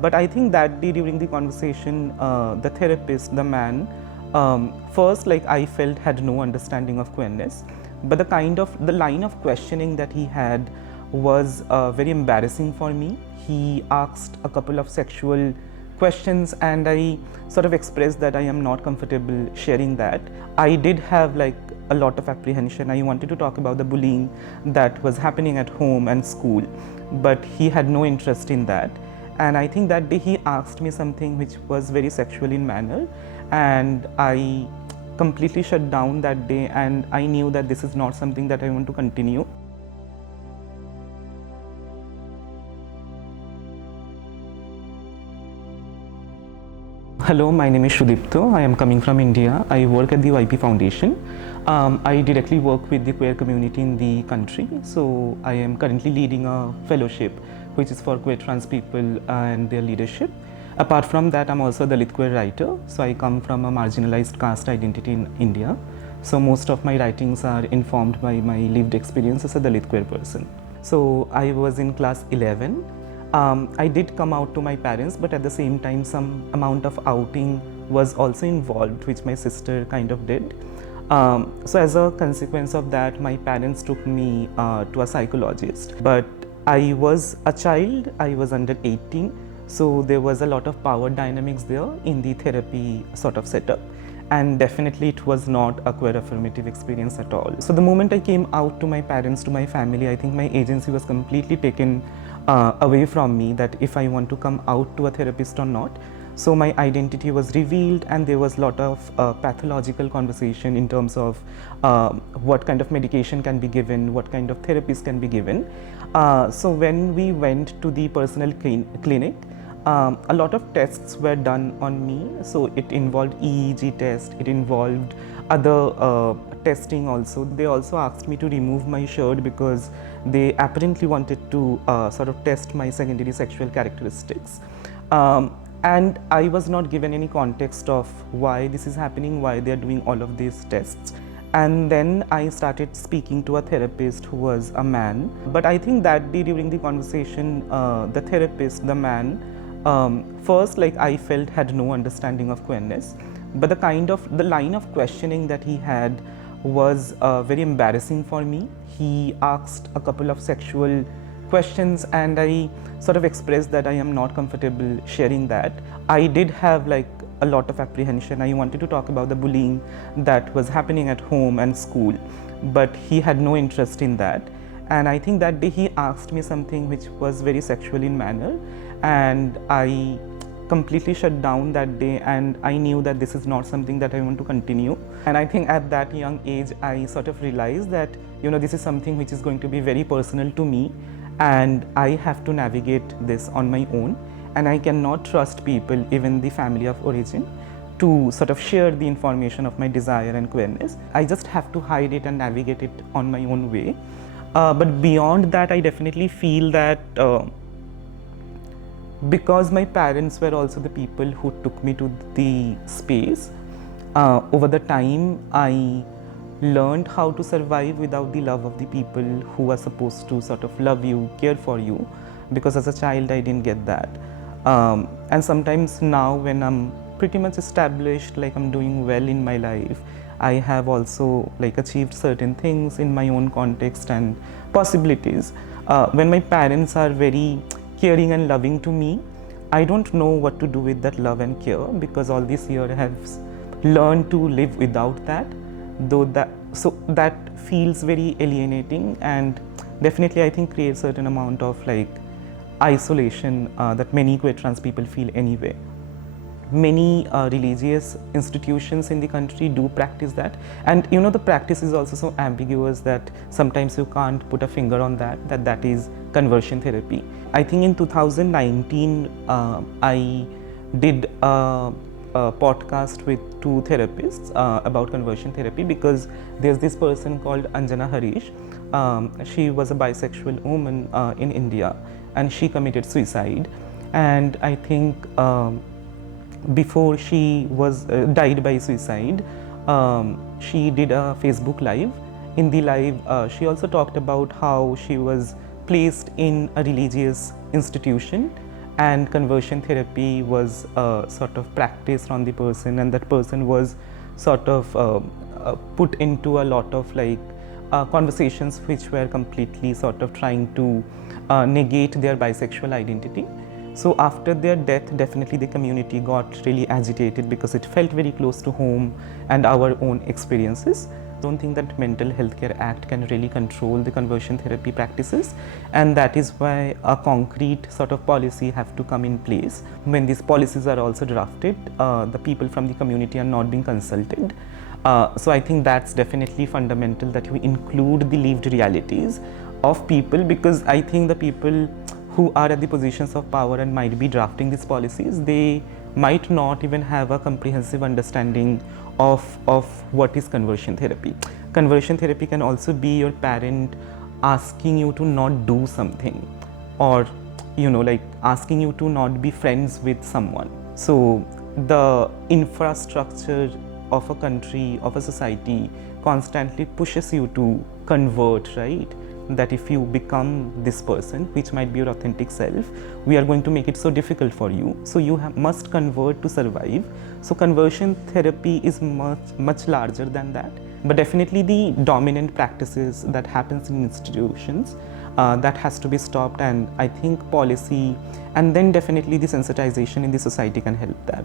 But I think that day during the conversation, the therapist, the man, first, like, I felt had no understanding of queerness, but the line of questioning that he had was very embarrassing for me. He asked a couple of sexual questions, and I sort of expressed that I am not comfortable sharing that. I did have like a lot of apprehension. I wanted to talk about the bullying that was happening at home and school, but he had no interest in that. And I think that day he asked me something which was very sexual in manner, and I completely shut down that day, and I knew that this is not something that I want to continue. Hello, my name is Sudipta. I am coming from India. I work at the YP Foundation. I directly work with the queer community in the country. So I am currently leading a fellowship which is for queer trans people and their leadership. Apart from that, I'm also a Dalit queer writer. So I come from a marginalized caste identity in India. So most of my writings are informed by my lived experience as a Dalit queer person. So I was in class 11. I did come out to my parents, but at the same time some amount of outing was also involved, which my sister kind of did. So as a consequence of that, my parents took me to a psychologist. But I was a child, I was under 18, so there was a lot of power dynamics there in the therapy sort of setup. And definitely it was not a queer affirmative experience at all. So the moment I came out to my parents, to my family, I think my agency was completely taken away from me, that if I want to come out to a therapist or not. So my identity was revealed, and there was a lot of pathological conversation in terms of what kind of medication can be given, what kind of therapies can be given. So when we went to the personal clinic, a lot of tests were done on me. So it involved EEG test, it involved other testing also. They also asked me to remove my shirt because they apparently wanted to sort of test my secondary sexual characteristics. And I was not given any context of why this is happening, why they are doing all of these tests. And then I started speaking to a therapist who was a man. But I think that day during the conversation, the therapist, the man, first, like, I felt had no understanding of queerness, but the line of questioning that he had was very embarrassing for me. He asked a couple of sexual questions, and I sort of expressed that I am not comfortable sharing that. I did have like a lot of apprehension. I wanted to talk about the bullying that was happening at home and school, but he had no interest in that. And I think that day he asked me something which was very sexual in manner, and I completely shut down that day, and I knew that this is not something that I want to continue. And I think at that young age I sort of realized that, you know, this is something which is going to be very personal to me, and I have to navigate this on my own, and I cannot trust people, even the family of origin, to sort of share the information of my desire and queerness. I just have to hide it and navigate it on my own way. But beyond that, I definitely feel that because my parents were also the people who took me to the space, over the time I learned how to survive without the love of the people who are supposed to sort of love you, care for you, because as a child I didn't get that. And sometimes now when I'm pretty much established, like I'm doing well in my life, I have also like achieved certain things in my own context and possibilities. When my parents are very caring and loving to me, I don't know what to do with that love and care, because all this year I have learned to live without that, so that feels very alienating, and definitely I think creates certain amount of like isolation that many queer trans people feel anyway. Many religious institutions in the country do practice that, and you know, the practice is also so ambiguous that sometimes you can't put a finger on that is conversion therapy. I think in 2019 I did a podcast with two therapists about conversion therapy, because there's this person called Anjana Harish. She was a bisexual woman in India, and she committed suicide, and I think before she was died by suicide, she did a Facebook live. In the live, she also talked about how she was placed in a religious institution, and conversion therapy was sort of practiced on the person, and that person was sort of put into a lot of like conversations which were completely sort of trying to negate their bisexual identity. So after their death, definitely the community got really agitated because it felt very close to home and our own experiences. I don't think that Mental Health Care Act can really control the conversion therapy practices, and that is why a concrete sort of policy have to come in place. When these policies are also drafted, the people from the community are not being consulted. So I think that's definitely fundamental, that we include the lived realities of people, because I think the people who are at the positions of power and might be drafting these policies, they might not even have a comprehensive understanding of what is conversion therapy. Conversion therapy can also be your parent asking you to not do something, or like asking you to not be friends with someone. So the infrastructure of a country, of a society, constantly pushes you to convert, right? That if you become this person, which might be your authentic self, we are going to make it so difficult for you. So you must convert to survive. So conversion therapy is much larger than that. But definitely the dominant practices that happens in institutions, that has to be stopped, and I think policy and then definitely the sensitization in the society can help that.